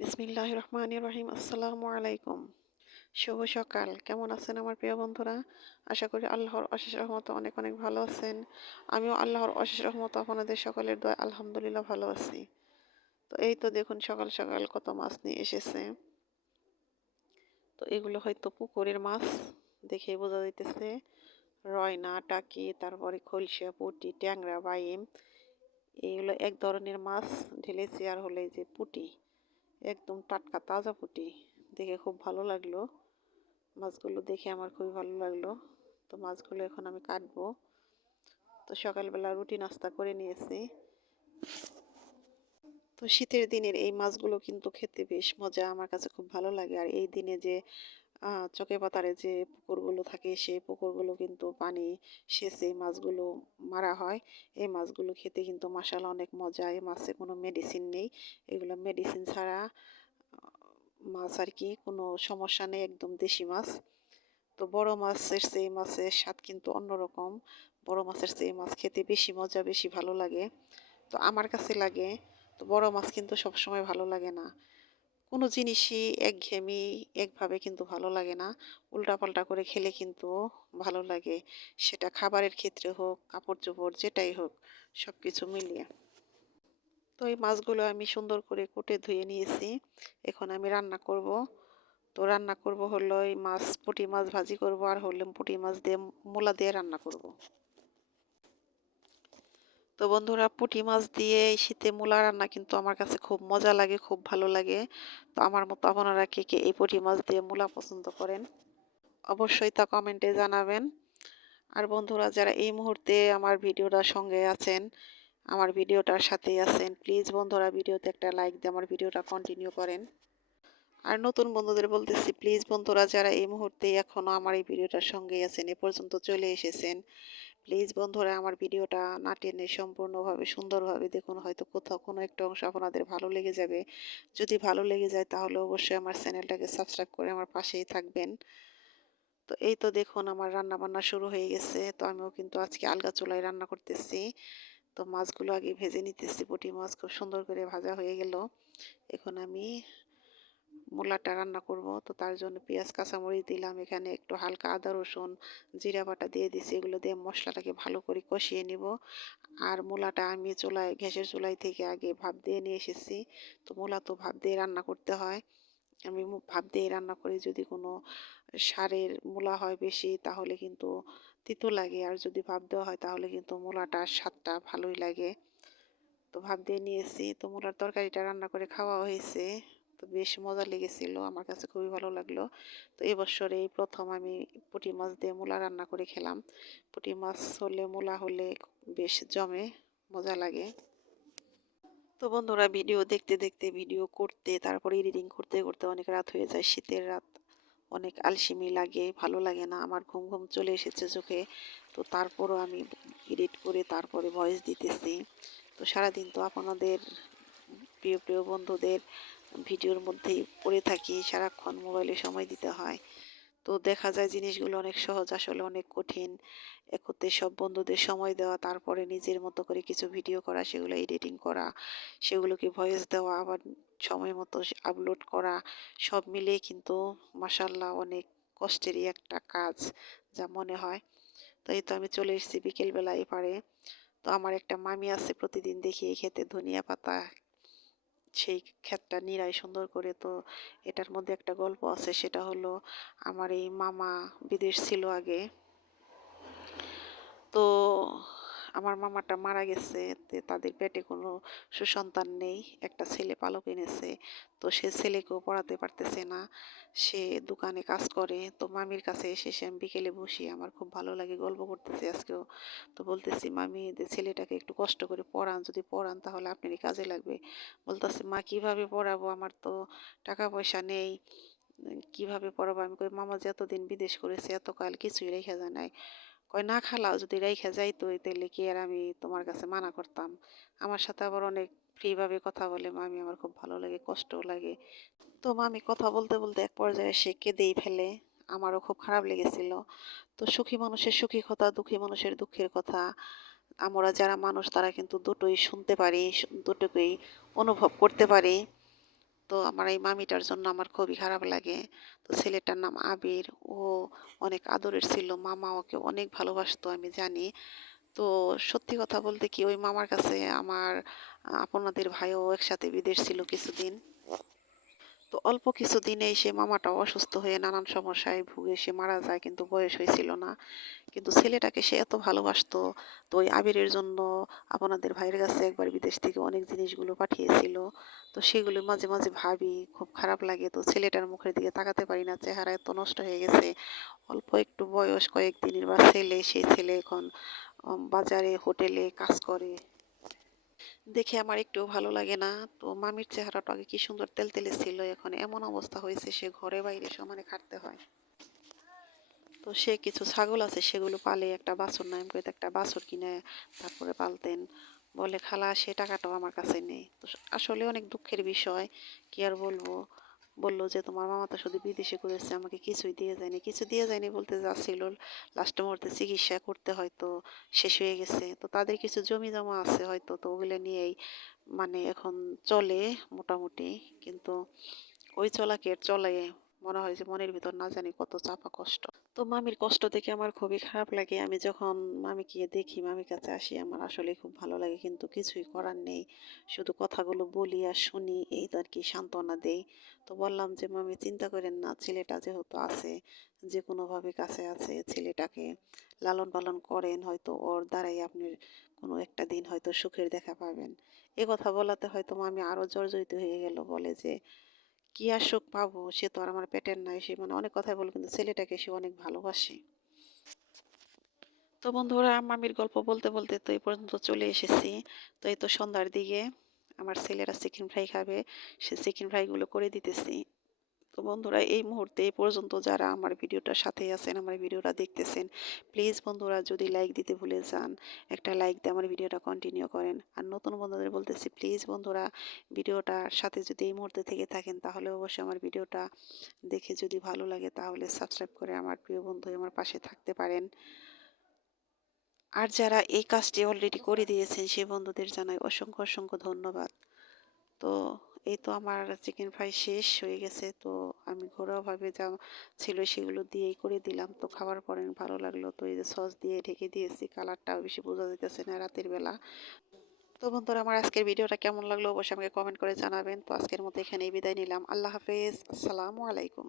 বিসমিল্লাহির রহমানির রহিম। আসসালামু আলাইকুম। শুভ সকাল। কেমন আছেন আমার প্রিয় বন্ধুরা? আশা করি আল্লাহর অশেষ রহমতে অনেক অনেক ভালো আছেন। আমিও আল্লাহর অশেষ রহমতে আপনাদের সকলের দোয়ায় আলহামদুলিল্লাহ ভালো আছি। তো এই তো দেখুন সকাল সকাল কত মাছ নিয়ে এসেছে। তো এগুলো হয়তো পুকুরের মাছ, দেখেই বোঝা যাইতেছে। রয়না, টাকি, তারপরে খলসা, পুঁটি, ট্যাংরা, বাইম, এইগুলো এক ধরনের মাছ ঢেলেছি। আর হলে যে পুঁটি, একদম টাটকা তাজা পুঁটি, দেখে খুব ভালো লাগলো। মাছগুলো দেখে আমার খুবই ভালো লাগলো। তো মাছগুলো এখন আমি কাটবো। তো সকালবেলা রুটি নাস্তা করে নিয়েছি। তো শীতের দিনের এই মাছগুলো কিন্তু খেতে বেশ মজা, আমার কাছে খুব ভালো লাগে। আর এই দিনে যে চকে পাতারে যে পুকুরগুলো থাকে, সেই পুকুরগুলো কিন্তু পানি সেচে মাছগুলো মারা হয়। এই মাছগুলো খেতে কিন্তু মাশাআল্লাহ অনেক মজা। এই মাছে কোনো মেডিসিন নেই, এগুলো মেডিসিন ছাড়া মাছ আর কি, কোনো সমস্যা নেই, একদম দেশি মাছ। তো বড় মাছের চেয়ে এই মাছের স্বাদ কিন্তু অন্যরকম। বড় মাছের চেয়ে এই মাছ খেতে বেশি মজা, বেশি ভালো লাগে। তো আমার কাছে লাগে। তো বড় মাছ কিন্তু সবসময় ভালো লাগে না। কোনো জিনিসই একঘেয়েমি একভাবে কিন্তু ভালো লাগে না। উল্টাপাল্টা করে খেলে কিন্তু ভালো লাগে। সেটা খাবারের ক্ষেত্রে হোক, কাপড় চোপড় যেটাই হোক, সব কিছু মিলিয়ে। তো এই মাছগুলো আমি সুন্দর করে কুটে ধুয়ে নিয়েছি। এখন আমি রান্না করব। তো রান্না করব হলো এই মাছ, পুঁটি মাছ ভাজি করব, আর হলো পুঁটি মাছ দিয়ে মূলা দিয়ে রান্না করব। তো বন্ধুরা, পুঁটি মাছ দিয়ে এই শীতে মূলা রান্না কিন্তু আমার কাছে খুব মজা লাগে, খুব ভালো লাগে। তো আমার মতো আপনারা কে কে এই পুঁটি মাছ দিয়ে মূলা পছন্দ করেন, অবশ্যই তা কমেন্টে জানাবেন। আর বন্ধুরা, যারা এই মুহূর্তে আমার ভিডিওটার সঙ্গে আছেন, আমার ভিডিওটার সাথেই আছেন, প্লিজ বন্ধুরা ভিডিওতে একটা লাইক দিয়ে আমার ভিডিওটা কন্টিনিউ করেন। আর নতুন বন্ধুদের বলতেছি, প্লিজ বন্ধুরা যারা এই মুহূর্তে এখনও আমার এই ভিডিওটার সঙ্গে আছেন, এ পর্যন্ত চলে এসেছেন, প্লিজ বন্ধুরা আমার ভিডিওটা না টেনে সম্পূর্ণভাবে সুন্দরভাবে দেখুন। হয়তো কোথাও কোনো একটা অংশ আপনাদের ভালো লেগে যাবে। যদি ভালো লেগে যায় তাহলে অবশ্যই আমার চ্যানেলটাকে সাবস্ক্রাইব করে আমার পাশেই থাকবেন। তো এই তো দেখুন আমার রান্না বান্না শুরু হয়ে গেছে। তো আমিও কিন্তু আজকে আলগা চুলায় রান্না করতেছি। তো মাছগুলো আগে ভেজে নিতেছি। পুঁটি মাছ খুব সুন্দর করে ভাজা হয়ে গেল। এখন আমি মূলাটা রান্না করব। তো তার জন্য পেঁয়াজ কাঁচামরিচ দিলাম, এখানে একটু হালকা আদা রসুন জিরা বাটা দিয়ে দিছি। এগুলো দিয়ে মশলাটাকে ভালো করে কষিয়ে নিব। আর মূলাটা আমি গ্যাসের চুলাই থেকে আগে ভাপ দিয়ে নিয়ে এসেছি। তো মূলা তো ভাপ দিয়ে রান্না করতে হয়। আমি ভাপ দিয়ে রান্না করি। যদি কোনো সারের মূলা হয় বেশি তাহলে কিন্তু তিতো লাগে, আর যদি ভাপ দেওয়া হয় তাহলে কিন্তু মূলাটার স্বাদটা ভালোই লাগে। তো ভাপ দিয়ে নিয়েছি। তো মূলার তরকারিটা রান্না করে খাওয়া হয়েছে। তো বেশ মজা লেগেছিল, আমার কাছে খুবই ভালো লাগলো। তো এবছরে এই প্রথম আমি পুঁটি মাছ দিয়ে মূলা রান্না করে খেলাম। পুঁটি মাছ হলে মূলা হলে বেশ জমে, মজা লাগে। তো বন্ধুরা, ভিডিও দেখতে দেখতে, ভিডিও করতে, তারপরে এডিটিং করতে করতে অনেক রাত হয়ে যায়। শীতের রাত, অনেক আলসেমি লাগে, ভালো লাগে না, আমার ঘুম ঘুম চলে এসেছে চোখে। তো তারপরও আমি এডিট করে তারপরে ভয়েস দিতেছি। তো সারাদিন তো আপনাদের প্রিয় প্রিয় বন্ধুদের ভিডিওর মধ্যেই পড়ে থাকি, সারাক্ষণ মোবাইলে সময় দিতে হয়। তো দেখা যায় জিনিসগুলো অনেক সহজ, আসলে অনেক কঠিন। একতে সব বন্ধুদের সময় দেওয়া, তারপরে নিজের মতো করে কিছু ভিডিও করা, সেগুলো এডিটিং করা, সেগুলোকে ভয়েস দেওয়া, আবার সময় মতো আপলোড করা, সব মিলিয়ে কিন্তু মাসাল্লাহ অনেক কষ্টেরই একটা কাজ যা মনে হয়। তো এই তো আমি চলে এসেছি বিকেলবেলা এপারে। তো আমার একটা মামি আছে, প্রতিদিন দেখি এই ক্ষেতে ধনিয়া পাতা সেই ক্ষেতটা নিড়াই সুন্দর করে। তো এটার মধ্যে একটা গল্প আছে, সেটা হলো আমার এই মামা বিদেশ ছিল আগে। তো আমার মামাটা মারা গেছে, তাদের পেটে কোনো সুসন্তান নেই, একটা ছেলে পালক এনেছে। তো সে ছেলেকেও পড়াতে পারতেছে না, সে দোকানে কাজ করে। তো মামির কাছে এসে আমি বিকেলে বসি, আমার খুব ভালো লাগে, গল্প করতেছি আজকেও। তো বলতেছি, মামি যে ছেলেটাকে একটু কষ্ট করে পড়ান, যদি পড়ান তাহলে আপনারই কাজে লাগবে। বলতেছে, মা কিভাবে পড়াবো, আমার তো টাকা পয়সা নেই, কিভাবে পড়াবো? আমি কই, মামা যে এতদিন বিদেশ করেছে, এতকাল কিছুই রেখে যায় নাই। কয়, না খালাও, যদি রাইখা যাইতো তাহলে কি আর আমি তোমার কাছে মানা করতাম? আমার সাথে আবার অনেক ফ্রিভাবে কথা বলে মামি, আমার খুব ভালো লাগে, কষ্টও লাগে। তো মামি কথা বলতে বলতে এক পর্যায়ে সে কেঁদেই ফেলে। আমারও খুব খারাপ লেগেছিল। তো সুখী মানুষের সুখী কথা, দুঃখী মানুষের দুঃখের কথা, আমরা যারা মানুষ তারা কিন্তু দুটোই শুনতে পারি, দুটোকেই অনুভব করতে পারি। তো আমার এই মামিটার জন্য আমার খুবই খারাপ লাগে। তো ছেলেটার নাম আবির। ও অনেক আদরের ছিল। মামা ওকে অনেক ভালোবাসতো আমি জানি। তো সত্যি কথা বলতে কি ওই মামার কাছে আমার আপনাদের ভাইও একসাথে বিদেশ ছিল কিছুদিন। তো অল্প কিছুদিনেই সে মামাটাও অসুস্থ হয়ে নানান সমস্যায় ভুগে সে মারা যায় কিন্তু বয়স হয়েছিল না। কিন্তু ছেলেটাকে সে এত ভালোবাসতো। তো ওই আবিরের জন্য আপনাদের ভাইয়ের কাছে একবার বিদেশ থেকে অনেক জিনিসগুলো পাঠিয়েছিল। তো সেগুলো মাঝে মাঝে ভাবি খুব খারাপ লাগে। তো ছেলেটার মুখের দিকে তাকাতে পারি না, চেহারা এত নষ্ট হয়ে গেছে। অল্প একটু বয়স কয়েকদিনের বা ছেলে, সেই ছেলে এখন বাজারে হোটেলে কাজ করে। দেখে আমার একটুও ভালো লাগে না। তো মামির চেহারাটা আগে কি সুন্দর তেলতেলে ছিল, এখন এমন অবস্থা হয়েছে সে ঘরে বাইরে সমানে খাটতে হয়। তো সে কিছু ছাগল আছে সেগুলো পালে, একটা বাছুর নাম করে একটা বাছুর কিনে তারপরে পালতেন। বলে খালা সে টাকাটাও আমার কাছে নেই। তো আসলে অনেক দুঃখের বিষয়, কি আর বলবো। বললো যে তোমার মামা তো শুধু বিদেশে করেছে, আমাকে কিছুই দিয়ে যায়নি। কিছু দিয়ে যায়নি বলতে যাচ্ছিল লাস্ট মুহূর্তে চিকিৎসা করতে হয়তো শেষ হয়ে গেছে। তো তাদের কিছু জমি জমা আছে হয়তো, তো ওগুলো নিয়েই মানে এখন চলে মোটামুটি। কিন্তু ওই চলা কি আর চলে? মনে হয় যে মনের ভিতর না জানি কত চাপা কষ্ট। তো মামির কষ্ট দেখে আমার খুবই খারাপ লাগে। আমি যখন মামিকে দেখি, মামির কাছে আসি, আমার আসলে খুব ভালো লাগে। কিন্তু কিছুই করার নেই। শুধু কথাগুলো বলি আর শুনি, এই তো আর কি সান্ত্বনা দেই। তো বললাম যে মামি চিন্তা করেন না, ছেলেটা যেহেতু আছে, যে কোনোভাবে কাছে আছে, ছেলেটাকে লালন পালন করেন, হয়তো ওর দ্বারাই আপনি কোনো একটা দিন হয়তো সুখের দেখা পাবেন। এ কথা বলাতে হয়তো মামি আরো জর্জরিত হয়ে গেল। বলে যে কি আর সুখ পাবো, সে তো আর আমার পেটের নাই। সে মানে অনেক কথাই বলে, কিন্তু ছেলেটাকে সে অনেক ভালোবাসে। তো বন্ধুরা, মামির গল্প বলতে বলতে তো এই পর্যন্ত চলে এসেছি। তো এই তো সন্ধ্যার দিকে আমার ছেলেরা চিকেন ফ্রাই খাবে, সে চিকেন ফ্রাইগুলো করে দিতেছি। তো বন্ধুরা, এই মুহূর্তে এই পর্যন্ত যারা আমার ভিডিওটার সাথে আছেন, আমার ভিডিওটা দেখতেছেন, প্লিজ বন্ধুরা যদি লাইক দিতে ভুলে যান, একটা লাইক দিয়ে আমার ভিডিওটা কন্টিনিউ করেন। আর নতুন বন্ধুদের বলতেছি, প্লিজ বন্ধুরা ভিডিওটার সাথে যদি এই মুহূর্তে থেকে থাকেন, তাহলে অবশ্যই আমার ভিডিওটা দেখে যদি ভালো লাগে তাহলে সাবস্ক্রাইব করে আমার প্রিয় বন্ধু হয়ে আমার পাশে থাকতে পারেন। আর যারা এই কাজটি অলরেডি করে দিয়েছেন সেই বন্ধুদের জানাই অসংখ্য অসংখ্য ধন্যবাদ। তো এই তো আমার চিকেন ফ্রাই শেষ হয়ে গেছে। তো আমি ঘরোয়াভাবে যা ছিল সেগুলো দিয়েই করে দিলাম। তো খাবার পরে ভালো লাগলো। তো এই যে সস দিয়ে ঢেকে দিয়েছি, কালারটাও বেশি বোঝা যাইতেছে না রাতের বেলা। তো বন্ধুরা, আমার আজকের ভিডিওটা কেমন লাগলো অবশ্যই আমাকে কমেন্ট করে জানাবেন। তো আজকের মতো এখানেই বিদায় নিলাম। আল্লাহ হাফেজ, আসসালামু আলাইকুম।